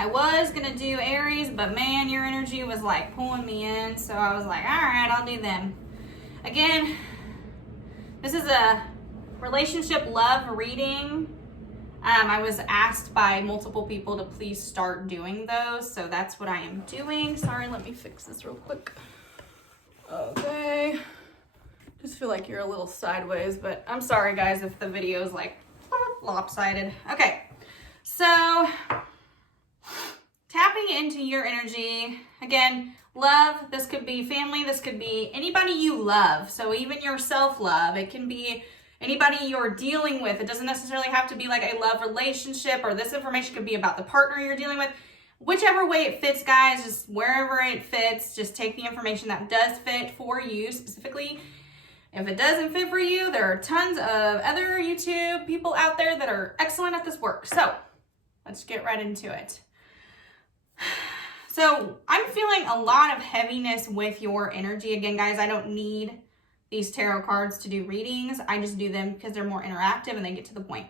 I was gonna do Aries, but man, your energy was like pulling me in. So I was like, all right, I'll do them. Again, this is a relationship love reading. I was asked by multiple people to please start doing those. So that's what I am doing. Sorry, let me fix this real quick. Okay. Just feel like you're a little sideways, but I'm sorry guys if the video is like lopsided. Okay, so tapping into your energy. Again, love, this could be family, this could be anybody you love. So even your self-love, it can be anybody you're dealing with. It doesn't necessarily have to be like a love relationship, or this information could be about the partner you're dealing with. Whichever way it fits, guys, just wherever it fits, just take the information that does fit for you specifically. If it doesn't fit for you, there are tons of other YouTube people out there that are excellent at this work. So let's get right into it. So I'm feeling a lot of heaviness with your energy. Again, guys, I don't need these tarot cards to do readings. I just do them because they're more interactive and they get to the point.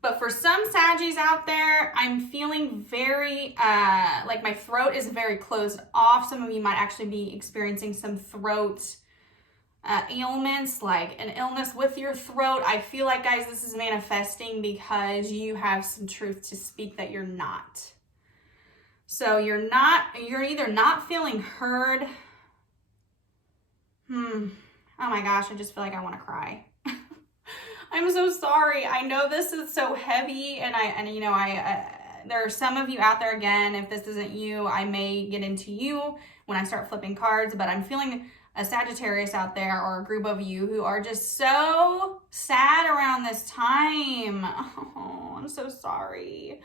But for some Saggies out there, I'm feeling very, like my throat is very closed off. Some of you might actually be experiencing some throat ailments, like an illness with your throat. I feel like, guys, this is manifesting because you have some truth to speak that you're not. So you're either not feeling heard. Oh my gosh, I just feel like I want to cry. I'm so sorry. I know this is so heavy, and there are some of you out there, again, if this isn't you, I may get into you when I start flipping cards, but I'm feeling a Sagittarius out there, or a group of you who are just so sad around this time. Oh, I'm so sorry.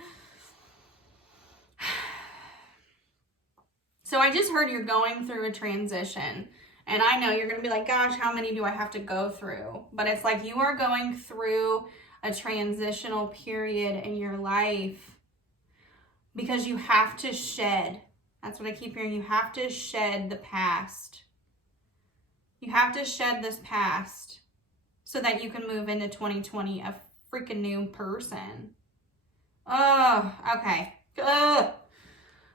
So I just heard you're going through a transition. And I know you're going to be like, gosh, how many do I have to go through? But it's like you are going through a transitional period in your life because you have to shed. That's what I keep hearing. You have to shed the past. You have to shed this past so that you can move into 2020 a freaking new person. Oh, okay. Ugh.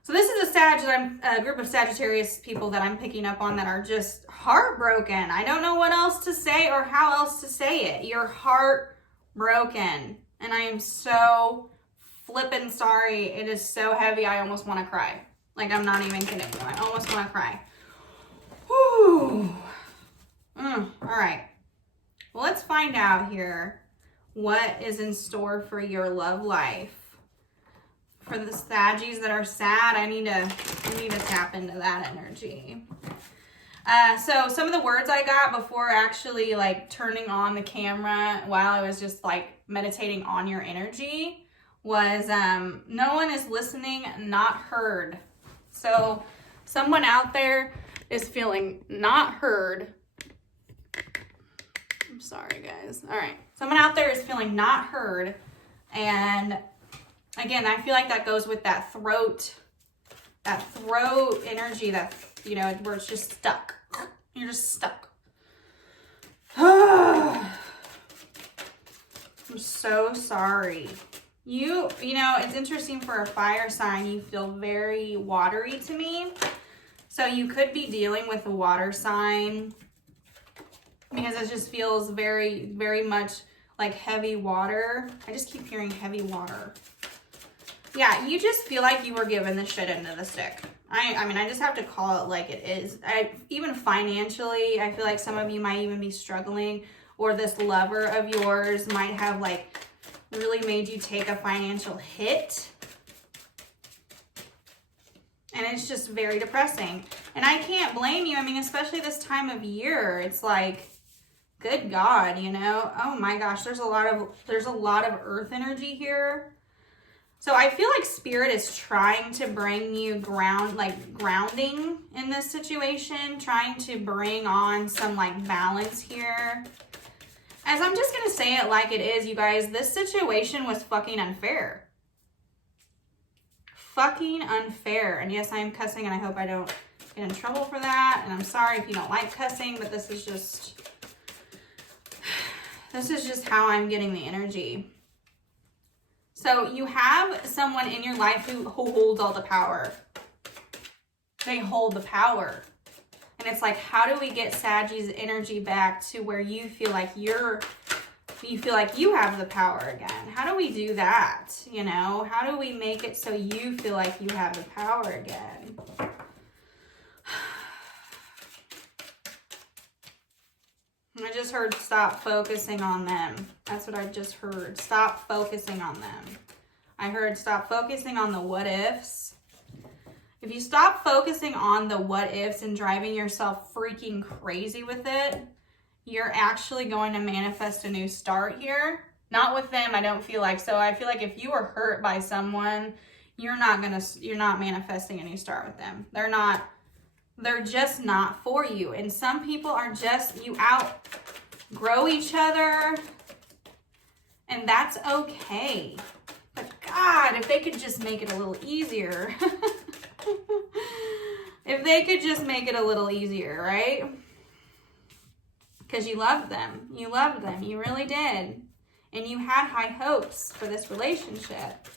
So this is a group of Sagittarius people that I'm picking up on that are just heartbroken. I don't know what else to say or how else to say it. You're heartbroken. And I am so flippin' sorry. It is so heavy, I almost want to cry. Like, I'm not even kidding you. I almost want to cry. Whew. All right. Well, let's find out here what is in store for your love life. For the Saggies that are sad, I need to tap into that energy. So some of the words I got before actually like turning on the camera while I was just like meditating on your energy was no one is listening, not heard. So someone out there is feeling not heard. I'm sorry, guys. All right. Someone out there is feeling not heard, and again, I feel like that goes with that throat energy that, where it's just stuck. You're just stuck. I'm so sorry. It's interesting for a fire sign, you feel very watery to me. So you could be dealing with a water sign because it just feels very, very much like heavy water. I just keep hearing heavy water. Yeah, you just feel like you were given the shit end of the stick. I mean, I just have to call it like it is. Even financially, I feel like some of you might even be struggling, or this lover of yours might have like really made you take a financial hit. And it's just very depressing. And I can't blame you. I mean, especially this time of year, it's like, good God, oh my gosh, there's a lot of earth energy here. So I feel like Spirit is trying to bring you grounding in this situation, trying to bring on some like balance here. As I'm just going to say it like it is, you guys, this situation was fucking unfair. Fucking unfair. And yes, I am cussing, and I hope I don't get in trouble for that. And I'm sorry if you don't like cussing, but this is just how I'm getting the energy. So you have someone in your life who holds all the power. They hold the power. And it's like, how do we get Sagi's energy back to where you feel like you have the power again? How do we do that? You know, how do we make it so you feel like you have the power again? I just heard stop focusing on them. That's what I just heard. Stop focusing on them. I heard stop focusing on the what ifs. If you stop focusing on the what ifs and driving yourself freaking crazy with it, you're actually going to manifest a new start here. Not with them, I don't feel like. So I feel like if you were hurt by someone, you're not manifesting a new start with them. They're just not for you. And some people are just, you outgrow each other, and that's okay. But God, if they could just make it a little easier. If they could just make it a little easier, right? Because you loved them. You loved them. You really did. And you had high hopes for this relationship.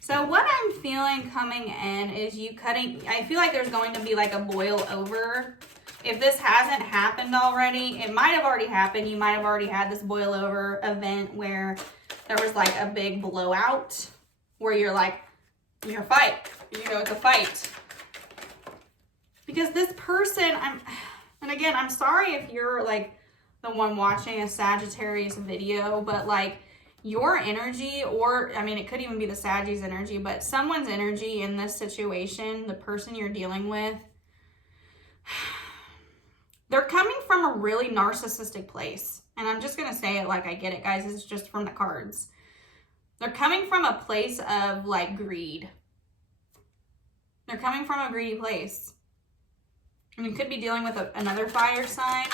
So what I'm feeling coming in is you cutting, I feel like there's going to be like a boil over. If this hasn't happened already, it might have already happened. You might have already had this boil over event where there was like a big blowout where you're like, you're a fight. You know, it's a fight. Because this person, and again, I'm sorry if you're like the one watching a Sagittarius video, but like, your energy, or I mean, it could even be the Saggi's energy, but someone's energy in this situation, the person you're dealing with, they're coming from a really narcissistic place. And I'm just going to say it like I get it, guys. It's just from the cards. They're coming from a place of like greed. They're coming from a greedy place. And you could be dealing with another fire sign,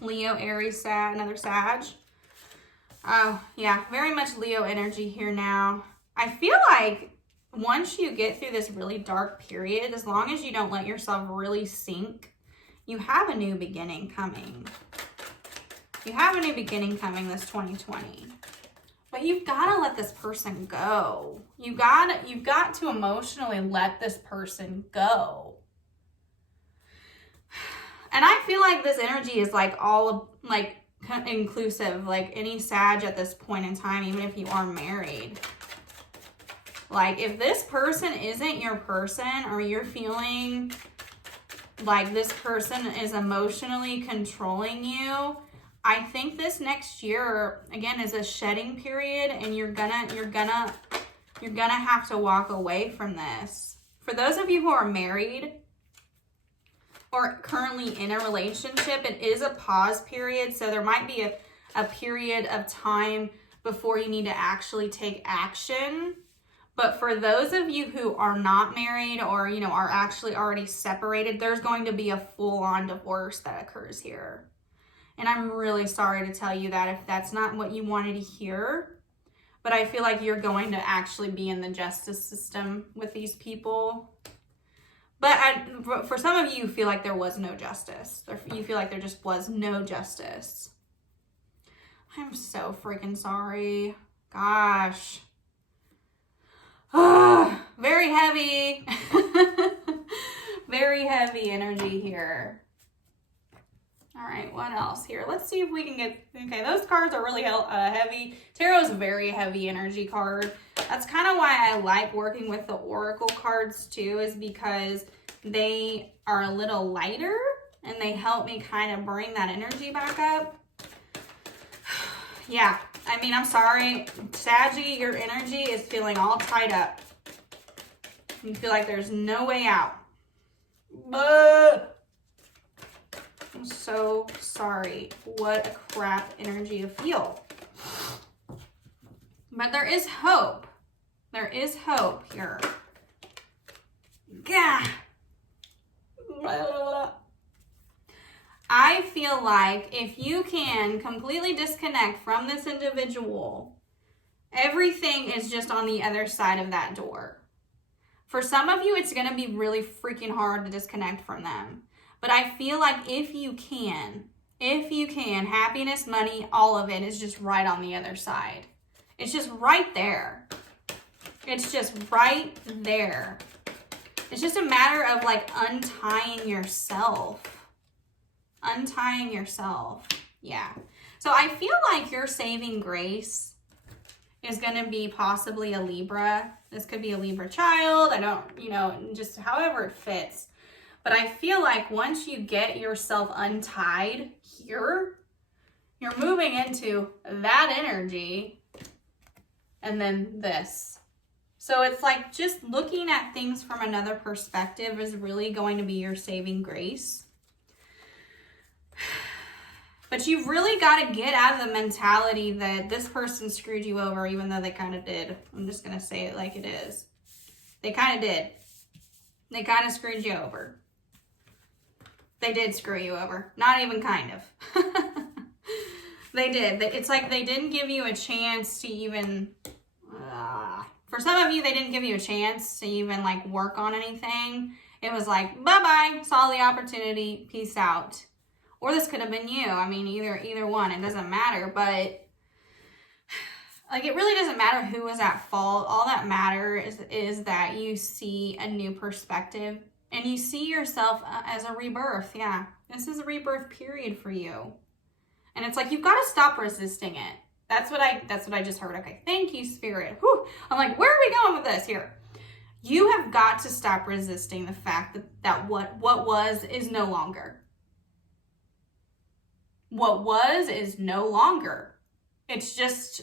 Leo, Aries, another Sag. Oh, yeah, very much Leo energy here now. I feel like once you get through this really dark period, as long as you don't let yourself really sink, you have a new beginning coming. You have a new beginning coming this 2020. But you've got to let this person go. You've got to emotionally let this person go. And I feel like this energy is like all like inclusive, like any Sag at this point in time, even if you are married. Like if this person isn't your person, or you're feeling like this person is emotionally controlling you, I think this next year again is a shedding period, and you're gonna have to walk away from this. For those of you who are married or currently in a relationship, it is a pause period. So there might be a period of time before you need to actually take action. But for those of you who are not married, or, you know, are actually already separated, there's going to be a full-on divorce that occurs here. And I'm really sorry to tell you that if that's not what you wanted to hear. But I feel like you're going to actually be in the justice system with these people. But for some of you, feel like there was no justice. You feel like there just was no justice. I'm so freaking sorry. Gosh. Very heavy. Very heavy energy here. All right, what else here? Let's see if we can get... Okay, those cards are really heavy. Tarot's a very heavy energy card. That's kind of why I like working with the Oracle cards too, is because they are a little lighter and they help me kind of bring that energy back up. Yeah, I mean, I'm sorry. Saggy, your energy is feeling all tied up. You feel like there's no way out. But I'm so sorry. What a crap energy to feel. But there is hope. There is hope here. Gah. I feel like if you can completely disconnect from this individual, everything is just on the other side of that door. For some of you, it's going to be really freaking hard to disconnect from them. But I feel like if you can, happiness, money, all of it is just right on the other side. It's just right there. It's just right there. It's just a matter of like untying yourself. Untying yourself. Yeah. So I feel like your saving grace is going to be possibly a Libra. This could be a Libra child. I don't, you know, just however it fits. But I feel like once you get yourself untied here, you're moving into that energy and then this. So it's like just looking at things from another perspective is really going to be your saving grace. But you've really got to get out of the mentality that this person screwed you over, even though they kind of did. I'm just going to say it like it is. They kind of did. They kind of screwed you over. They did screw you over. Not even kind of. They did. It's like they didn't give you a chance to even... for some of you, they didn't give you a chance to even like work on anything. It was like, bye-bye, saw the opportunity, peace out. Or this could have been you. I mean, either one, it doesn't matter. But like, it really doesn't matter who was at fault. All that matters is that you see a new perspective and you see yourself as a rebirth. Yeah, this is a rebirth period for you. And it's like, you've got to stop resisting it. That's what I just heard. Okay, thank you, Spirit. Whew. I'm like, where are we going with this here? You have got to stop resisting the fact that what was is no longer. What was is no longer. It's just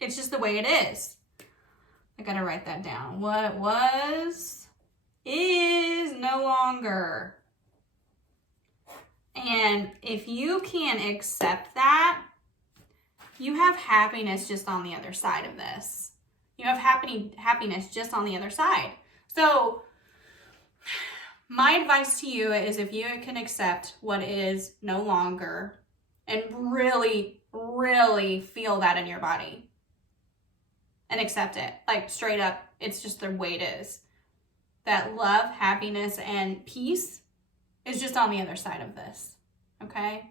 the way it is. I gotta write that down. What was is no longer. And if you can accept that, you have happiness just on the other side of this. You have happiness just on the other side. So my advice to you is if you can accept what is no longer and really, really feel that in your body and accept it, like straight up, it's just the way it is. That love, happiness, and peace is just on the other side of this, okay?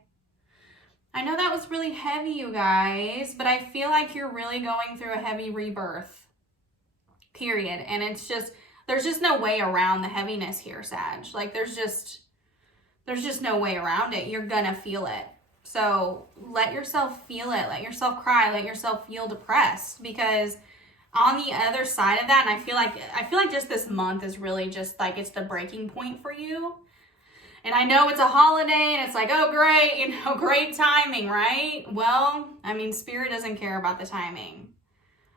I know that was really heavy, you guys, but I feel like you're really going through a heavy rebirth, period. And it's just, there's just no way around the heaviness here, Sag. Like, there's just no way around it. You're gonna feel it. So let yourself feel it. Let yourself cry. Let yourself feel depressed, because on the other side of that, and I feel like just this month is really just like, it's the breaking point for you. And I know it's a holiday and it's like, oh, great, great timing, right? Well, I mean, Spirit doesn't care about the timing.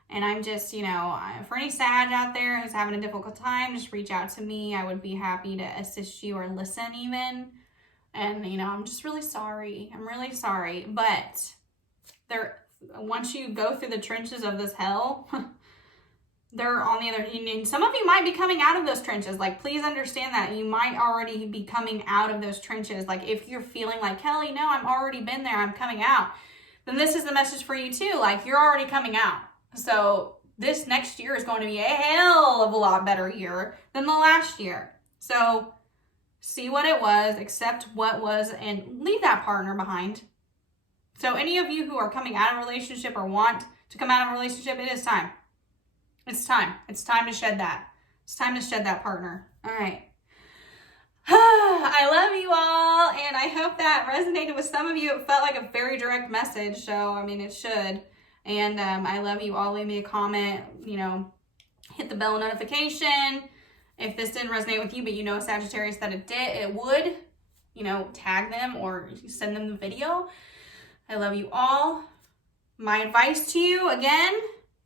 And I'm just, for any Sag out there who's having a difficult time, just reach out to me. I would be happy to assist you or listen even. And, I'm just really sorry. I'm really sorry. But once you go through the trenches of this hell, they're on the other, and some of you might be coming out of those trenches. Like, please understand that you might already be coming out of those trenches. Like, if you're feeling like, Kelly, no, I've already been there, I'm coming out, then this is the message for you too. Like, you're already coming out. So this next year is going to be a hell of a lot better year than the last year. So see what it was, accept what was, and leave that partner behind. So any of you who are coming out of a relationship or want to come out of a relationship, it is time. It's time. It's time to shed that. It's time to shed that partner. All right. I love you all, and I hope that resonated with some of you. It felt like a very direct message, so, I mean, it should. And I love you all. Leave me a comment, hit the bell notification. If this didn't resonate with you, but you know Sagittarius that it would, tag them or send them the video. I love you all. My advice to you, again,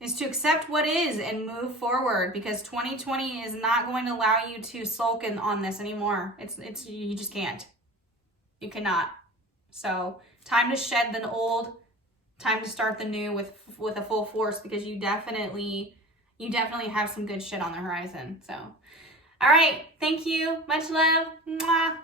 is to accept what is and move forward, because 2020 is not going to allow you to sulk on this anymore. It's you just can't. You cannot. So time to shed the old, time to start the new with a full force, because you definitely have some good shit on the horizon. So, all right. Thank you. Much love. Mwah.